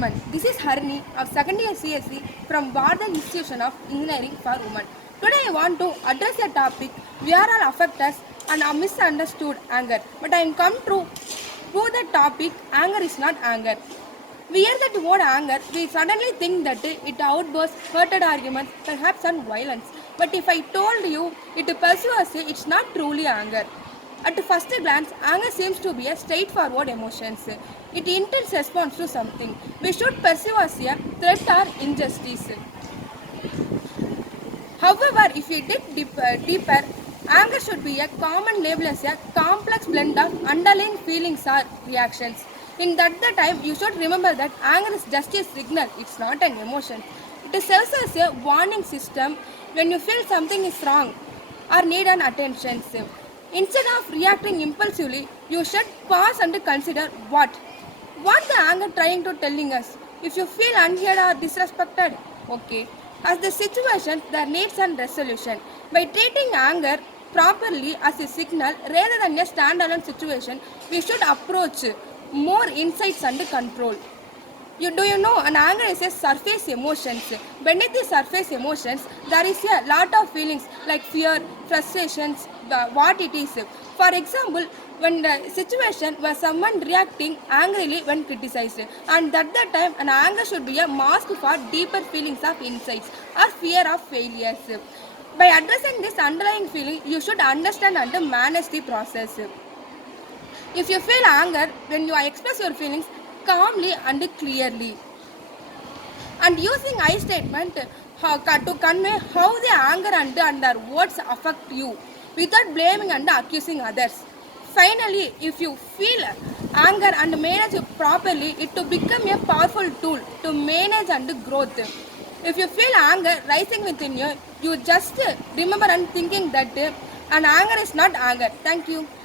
gentlemen, this is Harini of second year CSC from Bardhan Institution of Engineering for Women. Today I want to address a topic we are all affected and are misunderstood anger. But I am come to prove the topic anger is not anger. We hear that word anger, we suddenly think that it outbursts, heated arguments, perhaps and violence. But if I told you it pursues you, it's not truly anger. At first glance, anger seems to be a straightforward emotion. It intense response to something. We should perceive as a threat or injustice. However, if we deeper, anger should be a common label as a complex blend of underlying feelings or reactions. In that the time, you should remember that anger is just a signal, it's not an emotion. It serves as a warning system when you feel something is wrong or need an attention. Instead of reacting impulsively, you should pause and consider what the anger trying to telling us. If you feel unheard or disrespected, okay. As the situation, there needs a resolution. By treating anger properly as a signal rather than a standalone situation, we should approach more insights and control. Do you know an anger is a surface emotions. Beneath the surface emotions, there is a lot of feelings like fear, frustrations, what it is. For example, when the situation where someone reacting angrily when criticized, and at that time an anger should be a mask for deeper feelings of insights or fear of failures. By addressing this underlying feeling, you should understand and manage the process. If you feel anger, when you express your feelings calmly and clearly, and using I statement to convey how the anger and their words affect you without blaming and accusing others. Finally, if you feel anger and manage it properly, it to become a powerful tool to manage and growth. If you feel anger rising within you, you just remember and thinking that an anger is not anger. Thank you.